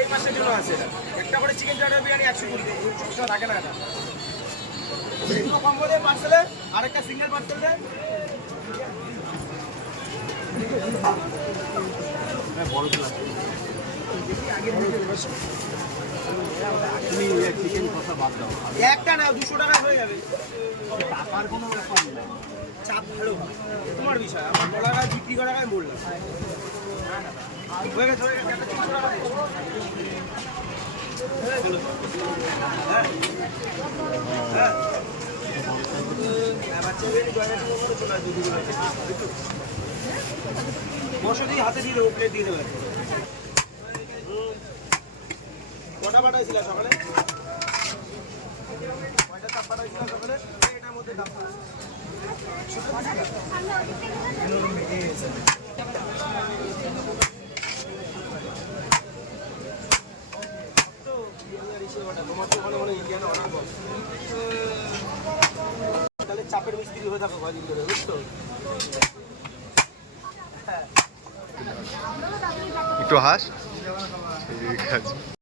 এই মাসের জন্য আছে একটা করে চিকেন চাটা বিরিয়ানি 120 সমস্যা থাকে না এটা দুটো কম্বো দিয়ে পার্সেলে আরেকটা সিঙ্গেল পার্সেল দে বড় ক্লাস তুমি চিকেন কথা বাদ দাও একটা না 200 টাকা হয়ে যাবে টাকার কোনো ব্যাপার না চাপ ভালো তোমার বিষয় আমার ডলার বিক্রি করা হয় বললাম হয়ে গেছে একটা 300 টাকা হ্যাঁ বসে দিয়ে হাতে দিয়ে দেবো প্লেট দিয়ে দেবে কটা পাঠাইছিল সকালে কয়টা চাপ পাঠাইছিল সকালে এটার মধ্যে দাম তোমার তো ওখানে মানে ইন্ডিয়ান অনেক তাহলে চাপের মিস্ত্রি হয়ে থাকো কদিন ধরে বুঝতো একটু হাস ঠিক আছে।